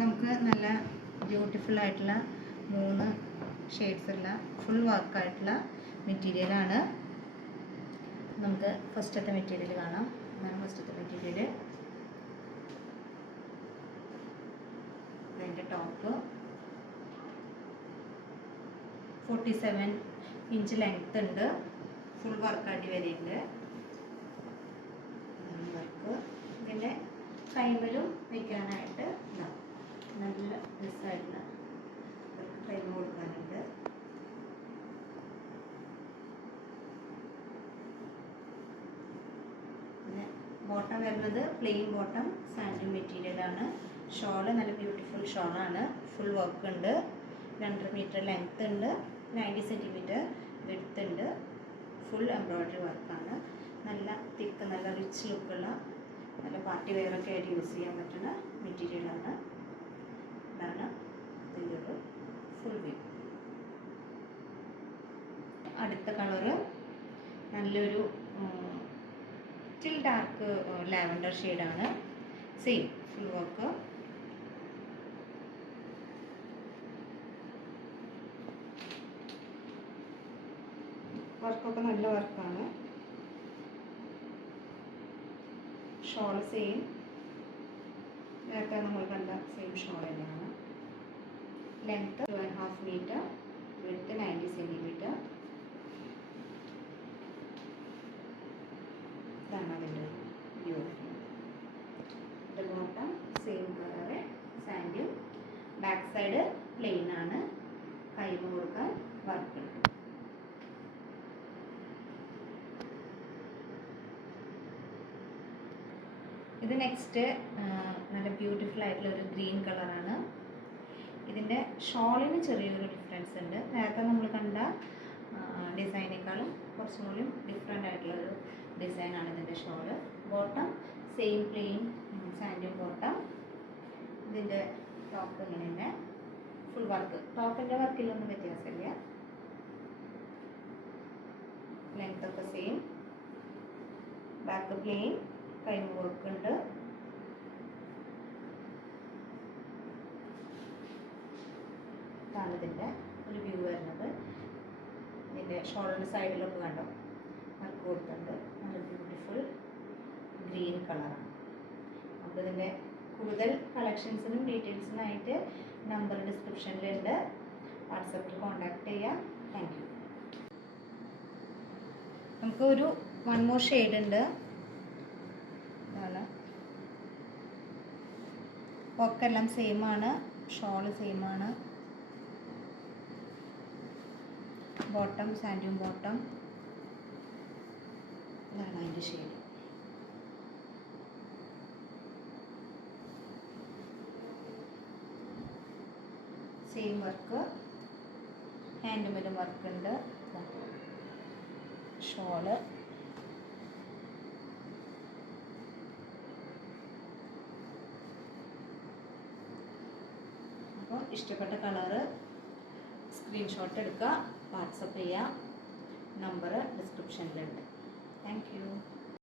നമുക്ക് നല്ല ബ്യൂട്ടിഫുൾ ആയിട്ടുള്ള 3 ഷെയ്ഡ്സ് ഉള്ള ഫുൾ വർക്കായിട്ടുള്ള മെറ്റീരിയലാണ്. നമുക്ക് ഫസ്റ്റത്തെ മെറ്റീരിയൽ കാണാം. അതാണ് ഫസ്റ്റത്തെ മെറ്റീരിയൽ. ഇതിൻ്റെ ടോപ്പ് 47 ഇഞ്ച് ലെങ്ത് ഉണ്ട്. ഫുൾ വർക്കായിട്ട് വരുന്നുണ്ട് വർക്ക്. ഇതിൻ്റെ കൈമലും വയ്ക്കാനായിട്ട് നല്ല രസമായിട്ടുള്ള കൈമ കൊടുക്കാനുണ്ട്. പിന്നെ ബോട്ടം വരുന്നത് പ്ലെയിൻ ബോട്ടം സാൻഡൂൺ മെറ്റീരിയലാണ്. ഷോള് നല്ല ബ്യൂട്ടിഫുൾ ഷോളാണ്. ഫുൾ വർക്ക് ഉണ്ട്. 2.5 മീറ്റർ ലെങ്ത് ഉണ്ട്. 90 സെൻറ്റിമീറ്റർ വിഡ്ത്ത് ഉണ്ട്. ഫുൾ എംബ്രോയ്ഡറി വർക്കാണ്. നല്ല തിക്ക്, നല്ല റിച്ച് ലുക്കുള്ള, നല്ല പാർട്ടി വെയറൊക്കെ ആയിട്ട് യൂസ് ചെയ്യാൻ പറ്റുന്ന മെറ്റീരിയലാണ്. ഇതാണ് ഇതിൻ്റെ ഒരു ഫുൾ വ്യൂ. അടുത്ത കളറ് നല്ലൊരു ഡാർക്ക് ലാവൻഡർ ഷെയ്ഡാണ്. Same full work. വർക്കൊക്കെ നല്ല വർക്കാണ്. ഷോൾ സെയിം, നേരത്തെ നമ്മൾ കണ്ട സെയിം ഷോൾ തന്നെയാണ്. Length 2.5 metre, width 90 centimetre. ഇതാണ് അതിൻ്റെ വ്യൂ. ഇത് bottom same colour sand dune. Back side plain ആണ്. കൈമ കൊടുക്കാൻ വർക്ക് ഉണ്ട്. ഇത് നെക്സ്റ്റ് നല്ല ബ്യൂട്ടിഫുൾ ആയിട്ടുള്ള ഒരു ഗ്രീൻ കളറാണ്. ഇതിൻ്റെ ഷോളിന് ചെറിയൊരു ഡിഫറൻസ് ഉണ്ട്. നേരത്തെ നമ്മൾ കണ്ട ഡിസൈനേക്കാളും കുറച്ചും കൂടി ഡിഫറെൻ്റ് ആയിട്ടുള്ളൊരു ഡിസൈനാണ് ഇതിൻ്റെ shawl. Bottom same plain sand dune bottom. ഇതിൻ്റെ ടോപ്പ് ഇങ്ങനെ തന്നെ ഫുൾ വർക്ക്. ടോപ്പിൻ്റെ വർക്കിലൊന്നും വ്യത്യാസമില്ല. ലെങ്ത് ഒക്കെ സെയിം. ബാക്ക് പ്ലെയിൻ, കൈമ വർക്ക് ഉണ്ട്. ഇതാണ് ഇതിൻ്റെ ഒരു വ്യൂ വരുന്നത്. ഇതിൻ്റെ ഷോൾഡറിൻ്റെ സൈഡിലൊക്കെ കണ്ടോ വർക്ക് കൊടുത്തിട്ടുണ്ട്. നല്ല ബ്യൂട്ടിഫുൾ ഗ്രീൻ കളറാണ്. അപ്പോൾ ഇതിൻ്റെ കൂടുതൽ കളക്ഷൻസിനും ഡീറ്റെയിൽസിനായിട്ട് നമ്പർ ഡിസ്ക്രിപ്ഷനിലുണ്ട്. വാട്സപ്പിൽ കോൺടാക്ട് ചെയ്യാം. Thank you. നമുക്ക് ഒരു 1 മോർ ഷെയ്ഡ് ഉണ്ട്. വർക്കെല്ലാം സെയിം ആണ്. ഷോള് സെയിം ആണ്. Bottom sand dune bottom. ഇതാണ് അതിൻ്റെ ഷെയ്ഡ്. Same work. ഹാൻഡ്മേലും വർക്ക് ഉണ്ട്. ഷോള് അപ്പോൾ ഇഷ്ടപ്പെട്ട കളറ് സ്ക്രീൻഷോട്ട് എടുക്കുക, വാട്സപ്പ് ചെയ്യുക. നമ്പർ ഡിസ്ക്രിപ്ഷനിലുണ്ട്. Thank U.